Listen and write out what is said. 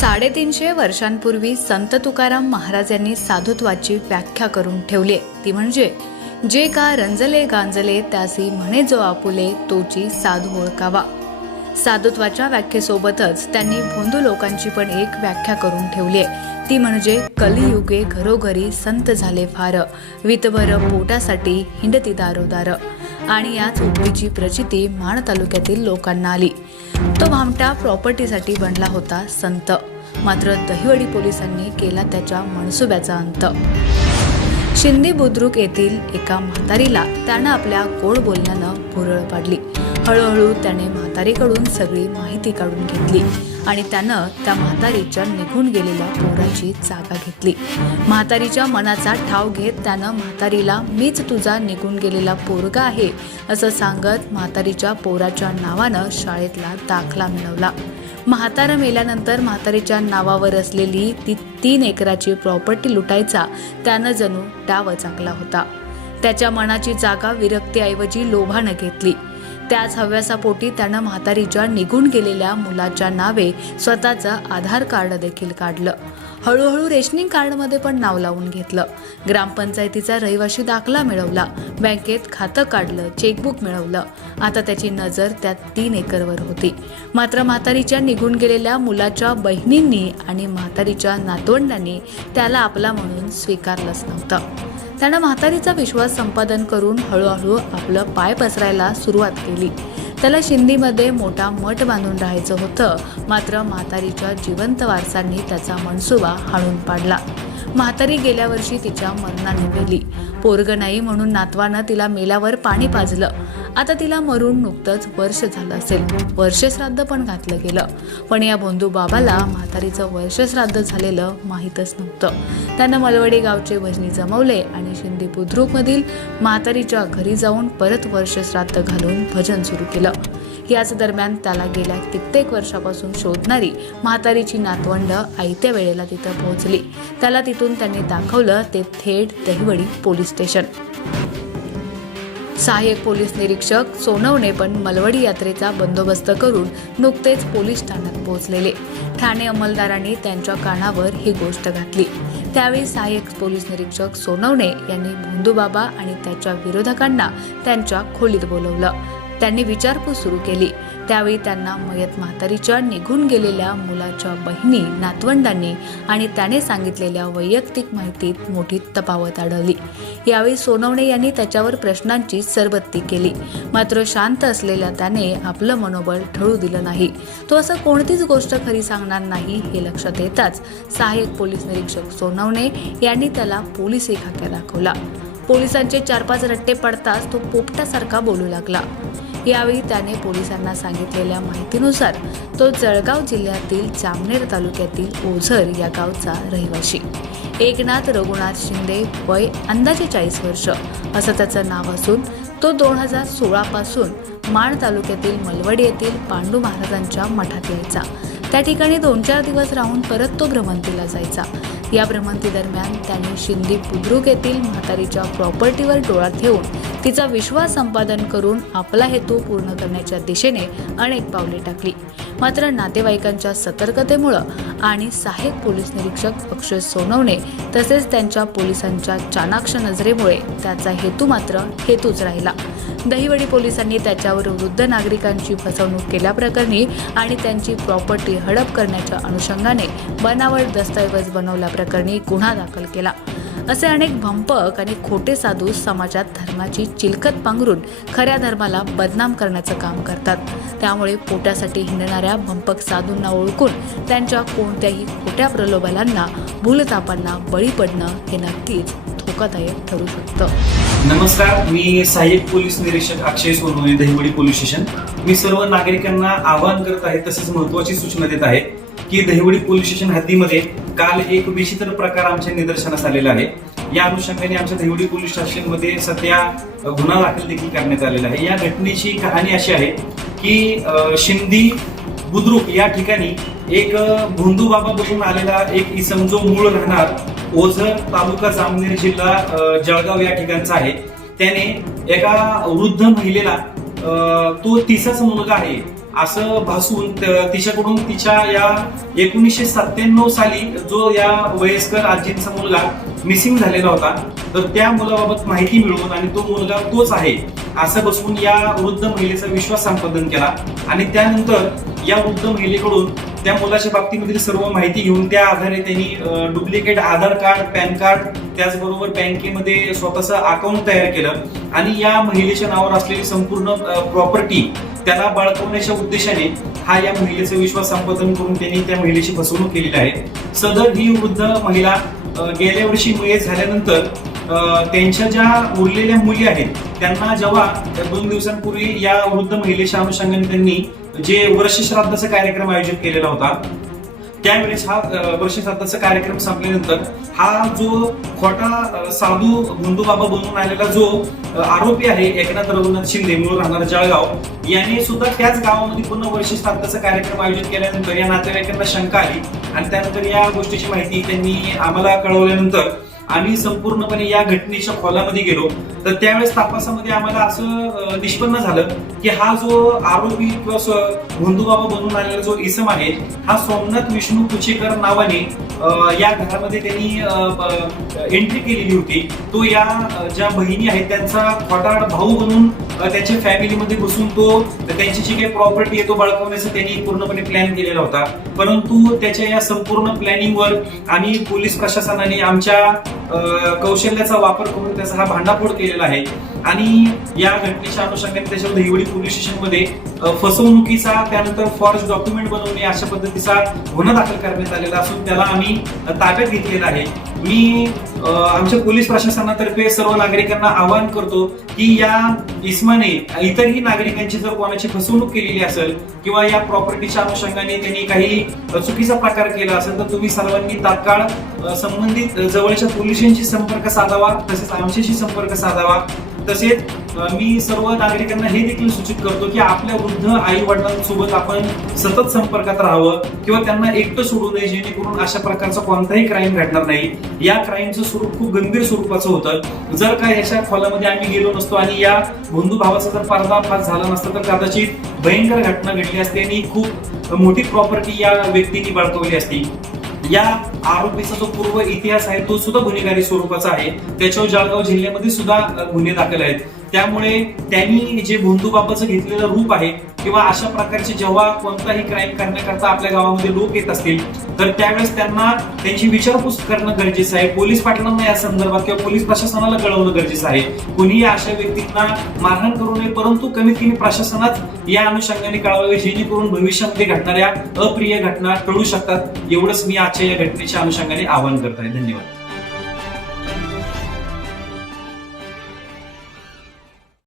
350 वर्षांपूर्वी संत तुकाराम महाराज यांनी साधुत्वाची व्याख्या करून ठेवली आहे। ती म्हणजे जे का रंजले गांजले त्यासी म्हणे जो आपुले तोची साधू ओळखावा। साधुत्वाच्या व्याख्येसोबतच त्यांनी भोंदू लोकांची पण एक व्याख्या करून ठेवली आहे। ती म्हणजे कलियुगे घरोघरी संत झाले फार, वितभर पोटासाठी हिंडती दारोदार। आणि याच उक्तीची प्रचिती माण तालुक्यातील लोकांना आली। तो भामटा प्रॉपर्टीसाठी बनला होता संत, मात्र दहिवडी पोलिसांनी केला त्याच्या मनसुब्याचा अंत। शिंदे बुद्रुक येथील एका म्हातारीला त्यानं आपल्या गोड बोलण्यानं भुरळ पाडली। हळूहळू त्याने म्हातारीकडून सगळी माहिती काढून घेतली आणि त्यानं त्या म्हातारीच्या निघून गेलेल्या पोराची जागा घेतली। म्हातारीच्या मनाचा ठाव घेत त्यानं म्हातारीला मीच तुझा निघून गेलेला पोरगा आहे असं सांगत म्हातारीच्या पोराच्या नावानं शाळेतला दाखला मिळवला। म्हातारा मेल्यानंतर म्हातारीच्या नावावर असलेली ती 3 एकराची प्रॉपर्टी लुटायचा त्यानं जणू डावच आखला होता। त्याच्या मनाची जागा विरक्तीऐवजी लोभानं घेतली। त्याच हव्यासापोटी त्यानं म्हातारीच्या निघून गेलेल्या मुलाच्या नावे स्वतःचं आधार कार्ड देखील काढलं। हळूहळू रेशनिंग कार्डमध्ये पण नाव लावून घेतलं। ग्रामपंचायतीचा रहिवाशी दाखला मिळवला, बँकेत खातं काढलं, चेकबुक मिळवलं। आता त्याची नजर त्या 3 एकरवर होती। मात्र म्हातारीच्या निघून गेलेल्या मुलाच्या बहिणींनी आणि म्हातारीच्या नातवंडांनी त्याला आपला म्हणून स्वीकारलंच नव्हतं। त्यानं म्हातारीचा विश्वास संपादन करून हळूहळू आपलं पाय पसरायला सुरुवात केली। त्याला शिंदीमध्ये मोठा मठ बांधून राहायचं होतं, मात्र म्हातारीच्या जिवंत वारसांनी त्याचा मनसुबा हाणून पाडला। म्हातारी गेल्या वर्षी तिच्या मरणाने मेली। पोरग नाही म्हणून नातवानं तिला मेल्यावर पाणी पाजलं। आता तिला मरून नुकतंच वर्ष झालं असेल, वर्षश्राद्ध पण घातलं गेलं। पण या भोंदू बाबाला म्हातारीचं वर्षश्राद्ध झालेलं माहीतच नव्हतं। त्यानं मलवडी गावचे भजनी जमवले आणि शिंदे बुद्रुकमधील म्हातारीच्या घरी जाऊन परत वर्षश्राद्ध घालून भजन सुरू केलं। याच दरम्यान त्याला गेल्या कित्येक वर्षापासून शोधणारी म्हातारीची नातवंड आयत्या वेळेला तिथं पोहोचली। त्याला तिथून त्यांनी दाखवलं ते थेट दहिवडी पोलीस स्टेशन। सहाय्यक पोलीस निरीक्षक सोनवणे पण मलवडी यात्रेचा बंदोबस्त करून नुकतेच पोलीस ठाण्यात पोहोचलेले। ठाणे अंमलदारांनी त्यांच्या कानावर ही गोष्ट घातली। त्यावेळी सहाय्यक पोलीस निरीक्षक सोनवणे यांनी भोंदूबाबा आणि त्याच्या विरोधकांना त्यांच्या खोलीत बोलवलं। त्यांनी विचारपूस सुरू केली। त्यावेळी त्यांना मयत म्हातारीच्या निघून गेलेल्या मुलाच्या बहिणी, नातवंडांनी आणि त्याने सांगितलेल्या वैयक्तिक माहितीत मोठी तफावत आढळली। यावेळी सोनवणे यांनी त्याच्यावर प्रश्नांची सरबत्ती केली, मात्र शांत असलेल्या त्याने आपलं मनोबल ढळू दिलं नाही। तो असं कोणतीच गोष्ट खरी सांगणार नाही हे लक्षात येताच सहाय्यक पोलीस निरीक्षक सोनवणे यांनी त्याला पोलिसी खाक्या दाखवला। पोलिसांचे 4-5 रट्टे पडताच तो पोपटासारखा बोलू लागला। यावेळी त्याने पोलिसांना सांगितलेल्या माहितीनुसार तो जळगाव जिल्ह्यातील जामनेर तालुक्यातील ओझर या गावचा रहिवाशी एकनाथ रघुनाथ शिंदे, वय अंदाजे 40 वर्ष असं त्याचं नाव असून तो 2016 पासून माण तालुक्यातील मलवडी येथील पांडू महाराजांच्या मठात यायचा। त्या ठिकाणी 2-4 दिवस राहून परत तो भ्रमंतीला जायचा। या भ्रमंती दरम्यान त्यांनी शिंदे बुद्रुक येथील म्हातारीच्या प्रॉपर्टीवर डोळा ठेवून तिचा विश्वास संपादन करून आपला हेतू पूर्ण करण्याच्या दिशेने अनेक पावले टाकली। मात्र नातेवाईकांच्या सतर्कतेमुळे आणि सहाय्यक पोलीस निरीक्षक अक्षय सोनवणे तसेच त्यांच्या पोलिसांच्या चाणाक्ष नजरेमुळे त्याचा हेतू मात्र हेतूच राहिला। दहिवडी पोलिसांनी त्याच्यावर वृद्ध नागरिकांची फसवणूक केल्याप्रकरणी आणि त्यांची प्रॉपर्टी हडप करण्याच्या अनुषंगाने बनावट दस्तऐवज बनवल्याप्रकरणी गुन्हा दाखल केला। असे अनेक भंपक आणि खोटे साधू समाजात धर्माची चिलखत पांघरून खऱ्या धर्माला बदनाम करण्याचं काम करतात। त्यामुळे पोटासाठी हिंडणाऱ्या भंपक साधूंना ओळखून त्यांच्या कोणत्याही खोट्या प्रलोभनांना, भूलतापांना बळी पडणं हे नक्कीच धोकादायक ठरू शकतं। नमस्कार, मी सहाय्यक पोलीस निरीक्षक अक्षय सोनवणे, दहिवडी पोलीस स्टेशन। मी सर्व नागरिकांना आवाहन करत आहे, तसेच महत्त्वाची सूचना देत आहे की दहिवडी पोलीस स्टेशन हद्दीमध्ये काल एक विचित्र प्रकार आमच्या निदर्शनास आलेला आहे। या अनुषंगाने आमच्या दहिवडी पोलीस स्टेशनमध्ये सध्या गुन्हा दाखल देखील करण्यात आलेला आहे। या घटनेची कहाणी अशी आहे की शिंदी बुद्रुक या ठिकाणी एक भोंदू बाबा बसून आलेला एक इसम जो मूळ राहणार ओझर तालुका जामनेर जिल्हा जळगाव या ठिकाणचा आहे, त्याने एका वृद्ध महिलेला तो तिचाच मुलगा आहे असं भासून तिच्याकडून तिच्या या 1997 साली जो या वयस्कर आजींचा मुलगा मिसिंग झालेला होता, तर त्या मुलाबाबत माहिती मिळवून आणि तो मुलगा तोच आहे असं बसवून या वृद्ध महिलेचा विश्वास संपादन केला आणि त्यानंतर या वृद्ध महिलेकडून त्या मुलाच्या बाबतीमधील सर्व माहिती घेऊन त्या आधारे त्यांनी डुप्लिकेट आधार कार्ड, पॅन कार्ड, त्याचबरोबर बँकेमध्ये स्वतःचं अकाउंट तयार केलं आणि या महिलेच्या नावावर असलेली संपूर्ण प्रॉपर्टी त्याला बाळगवण्याच्या उद्देशाने हा या महिलेचा विश्वास संपादन करून त्यांनी त्या महिलेची फसवणूक केलेली आहे. सदर ही वृद्ध महिला गेल्या वर्षी मयत झाल्यानंतर त्यांच्या ज्या उरलेल्या मुली आहेत त्यांना जेव्हा 2 दिवसांपूर्वी या वृद्ध महिलेच्या अनुषंगाने त्यांनी जे वर्षश्राद्धाचा कार्यक्रम आयोजित केलेला होता, त्यावेळेस हा वर्षश्राद्धाचा कार्यक्रम संपल्यानंतर हा जो खोटा साधू भोंदूबाबा बनून आलेला जो आरोपी आहे एकनाथ रघुनाथ शिंदे, मूळ राहणार जळगाव, याने सुद्धा त्याच गावामध्ये पुन्हा वर्षश्राद्धाचा कार्यक्रम आयोजित केल्यानंतर या नातेवाईकांना शंका आली आणि त्यानंतर या गोष्टीची माहिती त्यांनी आम्हाला कळवल्यानंतर आम्ही संपूर्णपणे या घटनेच्या खोलामध्ये गेलो. तर त्यावेळेस तपासामध्ये आम्हाला असं निष्पन्न झालं की हा जो आरोपी किंवा भोंदूबाबा बनून आलेला जो इसम आहे हा सोमनाथ विष्णू कुचेकर नावाने या घरामध्ये त्यांनी एंट्री केलेली होती. तो या ज्या बहिणी आहेत त्यांचा खोटा भाऊ बनून त्यांच्या फॅमिलीमध्ये घुसून तो त्यांची जी काही प्रॉपर्टी आहे तो बळकावण्याचा त्यांनी पूर्णपणे प्लॅन केलेला होता. परंतु त्याच्या या संपूर्ण प्लॅनिंगवर आणि पोलीस प्रशासनाने आमच्या कौशल्याचा वापर करून त्याचा हा भांडाफोड केलेला आहे आणि या घटनेच्या अनुषंगाने त्याच्यावर दहिवडी पोलीस स्टेशनमध्ये फसवणुकीचा, त्यानंतर फॉर्ज डॉक्युमेंट बनवणे अशा पद्धतीचा गुन्हा दाखल करण्यात आलेला असून त्याला आम्ही ताब्यात घेतलेला आहे. मी आमच्या पोलीस प्रशासनातर्फे सर्व नागरिकांना आवाहन करतो की या इस्माने इतरही नागरिकांची जर कोणाची फसवणूक केलेली असेल किंवा या प्रॉपर्टीच्या अनुषंगाने त्यांनी काही चुकीचा प्रकार केला असेल तर तुम्ही सर्वांनी तात्काळ संबंधित जवळच्या पोलिसांशी संपर्क साधावा, तसेच आमच्याशी संपर्क साधावा. तसेच मी सर्व नागरिकांना हे देखील सूचित करतो की आपल्या वृद्ध आई वडिलांसोबत आपण सतत संपर्कात राहावं किंवा त्यांना एकटं सोडू नये, जेणेकरून अशा प्रकारचा कोणताही क्राईम घडणार नाही. या क्राईमचं स्वरूप खूप गंभीर स्वरूपाचं होतं. जर का याच्या खोलामध्ये आम्ही गेलो नसतो आणि या बंधू भावाचा जर पर्दाफाश झाला नसता तर कदाचित भयंकर घटना घडली असते आणि खूप मोठी प्रॉपर्टी या व्यक्तींनी बळकावली असती. या आरोपीचा जो पूर्व इतिहास आहे तो सुद्धा गुन्हेगारी स्वरूपाचा आहे. त्याच्यावर जळगाव जिल्ह्यामध्ये सुद्धा गुन्हे दाखल आहेत. त्यामुळे त्यांनी जे भोंदूबाबाचं घेतलेलं रूप आहे किंवा अशा प्रकारचे जेव्हा कोणताही क्राईम करण्याकरता आपल्या गावामध्ये लोक येत असतील तर त्यावेळेस त्यांना त्यांची विचारपूस करणं गरजेचं आहे. पोलीस पाटलांना या संदर्भात किंवा पोलीस प्रशासनाला कळवणं गरजेचं आहे. कुणीही अशा व्यक्तींना मारहाण करू नये, परंतु कमीत कमी प्रशासनात या अनुषंगाने कळवावे, जेणेकरून भविष्यामध्ये घडणाऱ्या अप्रिय घटना टळू शकतात. एवढंच मी आजच्या या घटनेच्या अनुषंगाने आवाहन करत आहे. धन्यवाद.